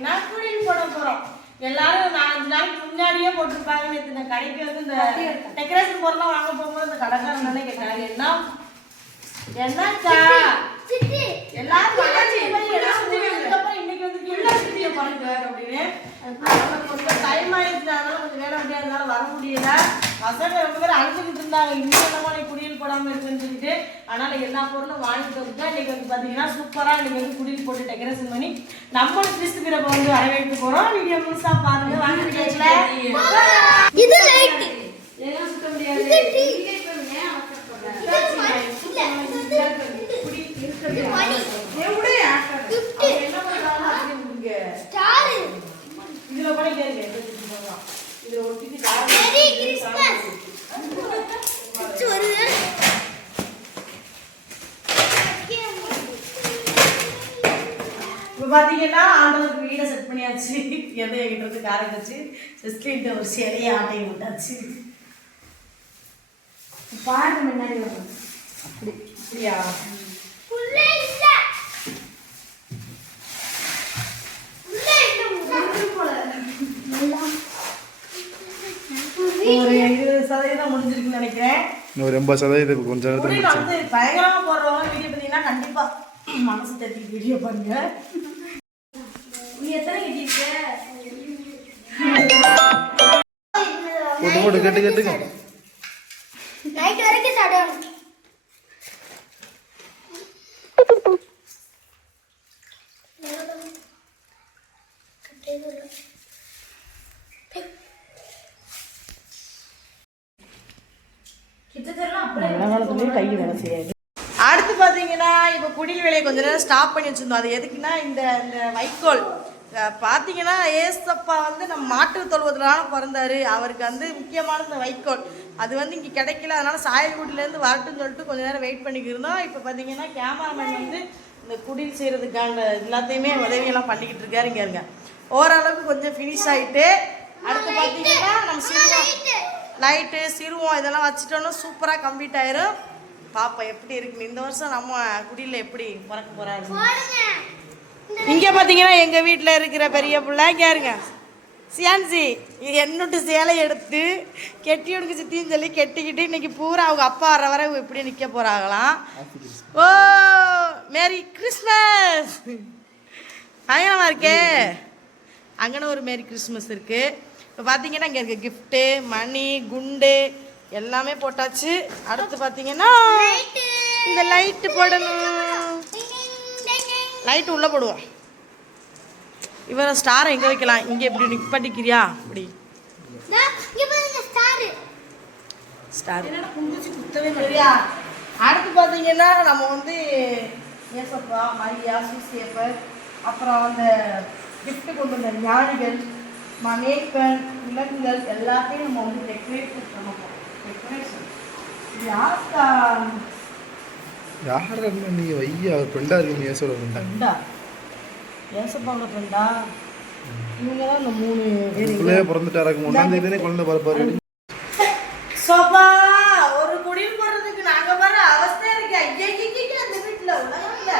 பாத்தீங்கன்னா குடில் போட போறோம். எல்லாரும் நாலஞ்சு நாளைக்கு முன்னாடியே போட்டிருப்பாங்க. நேத்து இந்த கடைக்கு வந்து இந்த டெக்கரேஷன் பொருள்லாம் வாங்க போகும்போது இந்த கடைக்காரன் கேட்டாரு? என்ன? என்னாச்சா எல்லாரும் இன்னைக்கு வந்து கீழே பாருங்க அப்படின்னு. கொஞ்சம் டைம் ஆயிடுச்சு. அதனால கொஞ்சம் வேலை முடியாதனால வர முடியல. பசங்க ரொம்ப பேர் அழைச்சிக்கிட்டு இருந்தாங்க. இன்னும் என்னமா நீ குடியில் போடாம இருக்குன்னு சொல்லிட்டு அதனால எல்லா பொருளும் வாங்கிட்டு வந்து இன்னைக்கு வந்து பாத்தீங்கன்னா சூப்பரா இன்னைக்கு வந்து குடியில் போட்டு டெக்கரேஷன் பண்ணி நம்மளும் கிறிஸ்து பிறப்பை வந்து வரவேற்று போறோம். வீடியோ முழுசா பாருங்க. வாங்கிட்டு இது லைட். எல்லாம் சுத்த முடியாது. இது டீ. இப்ப பாத்தீங்கன்னா ஆண்டவருக்கு வீடை செட் பண்ணியாச்சு. எதை எங்கிட்ட இருந்து காரை வச்சு ஜஸ்ட்லின்ட்டு ஒரு சிலையை ஆட்டையை விட்டாச்சு பாருங்க முன்னாடி வரும். அப்படி அப்படியா? ஒரு இருபது சதவீதம் முடிஞ்சிருக்குன்னு நினைக்கிறேன். ஒரு எண்பது சதவீதம் கொஞ்சம் நேரத்தில் வந்து பயங்கரமா போடுறவங்க வீடியோ பார்த்தீங்கன்னா கண்டிப்பா மனசு தட்டி வீடியோ பண்ணுங்க. போட்டு போட்டு கட்டு கட்டுங்க நைட் வரைக்கும் சாப்பிடுவாங்க கை வேலை செய்யாது அடுத்து பார்த்தீங்கன்னா இப்போ குடில் வேலையை கொஞ்ச நேரம் ஸ்டாப் பண்ணி வச்சிருந்தோம். அது எதுக்குன்னா இந்த இந்த வைக்கோல். பார்த்தீங்கன்னா ஏசப்பா வந்து நம்ம மாட்டு தொழுவதுலான பிறந்தாரு. அவருக்கு வந்து முக்கியமான இந்த வைக்கோல். அது வந்து இங்கே கிடைக்கல. அதனால சாயல்குடியிலேருந்து வரட்டும்னு சொல்லிட்டு கொஞ்ச நேரம் வெயிட் பண்ணிக்கிருந்தோம் இப்போ பார்த்தீங்கன்னா கேமராமேன் வந்து இந்த குடில் செய்கிறதுக்கான எல்லாத்தையுமே உதவியெல்லாம் பண்ணிக்கிட்டு இருக்காரு இங்கே இருங்க. ஓரளவுக்கு கொஞ்சம் ஃபினிஷ் ஆகிட்டு அடுத்து பார்த்தீங்கன்னா நம்ம சிறுவம் லைட்டு சிறுவம் இதெல்லாம் வச்சுட்டோன்னா சூப்பராக கம்ப்ளீட் ஆயிரும். பாப்பா எப்படி இருக்குன்னு இந்த வருஷம் நம்ம குடியில் எப்படி பிறக்க போகிறாரு இங்க பாத்தீங்கன்னா எங்க வீட்ல இருக்கிற பெரிய பிள்ளை கேருங்க சியான்சி என்னட்டு சேலை எடுத்து கெட்டி உனக்கு சித்தின்னு சொல்லி கெட்டிக்கிட்டு இன்னைக்கு பூரா அவங்க அப்பா வர வர இப்படி நிக்க போறாங்களாம். Oh merry Christmas. பயங்கரமா இருக்கே. அங்கன ஒரு மேரி கிறிஸ்மஸ் இருக்கு. இப்போ பார்த்தீங்கன்னா இங்கே இருக்க கிஃப்ட்டு மணி குண்டு எல்லாமே போட்டாச்சு. அடுத்து பார்த்தீங்கன்னா இந்த லைட்டு போடணும். லைட் உள்ள போடுவோம். இவரை ஸ்டாரை எங்க வைக்கலாம்? இங்க இப்படி நிப்பாட்டிக்கிறியா இப்படி. இங்க பாருங்க ஸ்டார் அடுத்து பார்த்தீங்கன்னா நம்ம வந்து ஏசப்பா மரியா சூசியப்பர் அப்புறம் அந்த gift கொண்டு வந்த ஞானிகள் மணேக்கன் விலங்குகள் எல்லாத்தையும் நம்ம வந்து டெக்கரேட் பண்ண போகிறோம் டெக்கரேஷன் யாருக்கா யார் நீங்கள் வையா அவர் ஃப்ரெண்டாக இருக்கீங்க ஏசோட ஃப்ரெண்டா ஃப்ரெண்டா ஏசப்பாவோட ஃப்ரெண்டா இவங்க தான் இந்த மூணு பேர். பிள்ளைய பிறந்துட்டாராக்கு ஒன்றாம் தேதினே குழந்தை பிறப்பாரு. சோபா ஒரு குடில் போடுறதுக்கு நாங்க வர அவஸ்தை இருக்கு. ஐயா அந்த வீட்டுல உலகம் இல்ல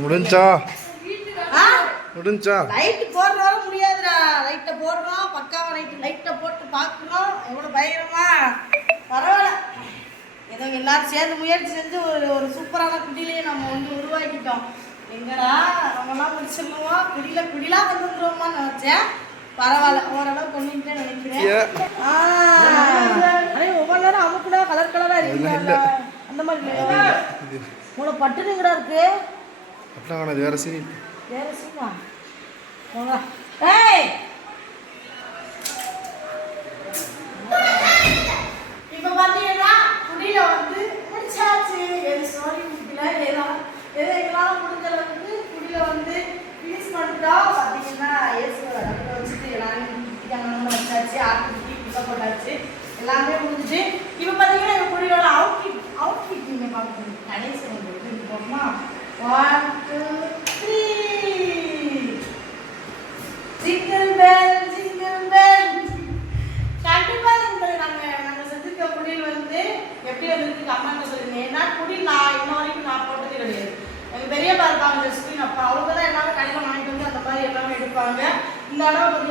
முடிஞ்சா? முடிஞ்சா? லைட் போடுற வர முடியாதுடா. லைட்டை போடுறோம். பக்காவா லைட் லைட்டை போட்டு பார்க்கணும். எவ்வளோ பயங்கரமா பரவாயில்ல. ஏதோ எல்லாரும் சேர்ந்து முயற்சி செஞ்சு ஒரு ஒரு சூப்பரான குடிலையே நம்ம வந்து உருவாக்கிட்டோம். எங்கடா? நம்மலாம் முடிச்சிடணுமா? குடியில குடிலா கொண்டு வந்துருவோமான்னு நினைச்சேன் பரவாயில்ல. ஓரளவு கொண்டுட்டே நினைக்கிறேன். ஒவ்வொரு நேரம் அமுக்குனா கலர் கலரா இருக்குல்ல அந்த மாதிரி உங்களை பட்டுனுங்கடா இருக்கு? வேற சீன் வேற போங்க. ஏய் இப்போ பார்த்தீங்கன்னா குடியில வந்து முடிச்சாச்சு எது சோழி முடிக்கல ஏதோ எது எங்களால் முடிஞ்ச அளவுக்கு குடியில வந்து ஃபினிஷ் பண்ணிட்டோம். பார்த்தீங்கன்னா ஏசுவோட வச்சுட்டு எல்லாமே குட்டிக்கான வச்சாச்சு. ஆட்டு குட்டி குட்டை போட்டாச்சு. எல்லாமே முடிஞ்சுட்டு இப்போ பார்த்தீங்கன்னா எங்கள் குடியோட அவுட்ஃபிட் அவுட்ஃபிட் நீங்கள் பார்க்கணும். கடைசி வந்து இது போகணுமா one two three jingle bell jingle bell கண்டிப்பா இந்த நாங்கள் நாங்கள் செஞ்சிருக்க குடியில் வந்து எப்படி வந்திருக்கு? கமெண்ட்ல சொல்லுங்க. ஏன்னா குடில் நான் இன்ன வரைக்கும் நான் போட்டது கிடையாது.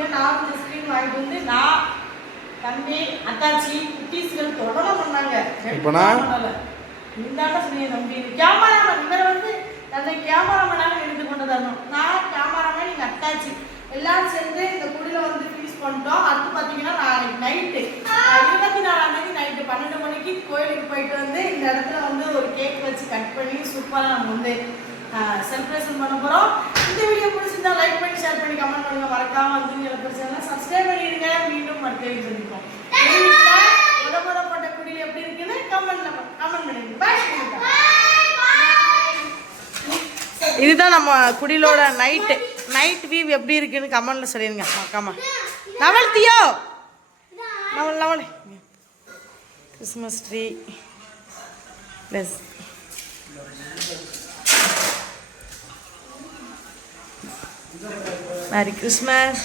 லார்ஜ் ஸ்க்ரீன் வாங்கிட்டு வந்து நான் தம்பி அத்தாச்சி குட்டீஸ்கள் தொடலாம் பண்ணாங்க இப்ப நான்? இந்தாண்ட சொன்னீங்க தம்பி. கேமராமேன் இவர் வந்து தன்னை கேமராமேனாக எடுத்து கொண்டு தரணும் நான் கேமராமேன் எங்கள் அத்தாச்சி. எல்லாரும் சேர்ந்து இந்த குடியில் வந்து ஃபீஸ் பண்ணிட்டோம். அடுத்து பார்த்தீங்கன்னா நாளைக்கு நைட்டு இருபத்தி நாலாம் தேதி நைட்டு பன்னெண்டு மணிக்கு கோயிலுக்கு போயிட்டு வந்து இந்த இடத்துல வந்து ஒரு கேக் வச்சு கட் பண்ணி சூப்பராக நம்ம வந்து செலிப்ரேஷன் பண்ண போகிறோம் இந்த பிடிச்சிருந்தா லைக் பண்ணி ஷேர் பண்ணி கமெண்ட் பண்ணுங்க. மறக்காம வந்து எனக்கு பிடிச்சதுன்னா சப்ஸ்கிரைப் பண்ணிடுங்க. மீண்டும் அடுத்த சந்திப்போம் முத முத போட்ட குடியில் எப்படி இருக்குன்னு கமெண்ட்ல கமெண்ட் பண்ணிடுங்க. பாய் இதுதான் நம்ம குடிலோட நைட்டு நைட் வியூ எப்படி இருக்குன்னு கமெண்ட்ல சொல்லிருங்க. மறக்காம. நவல் தியோ Noel Naval. Christmas tree. Plus merry Christmas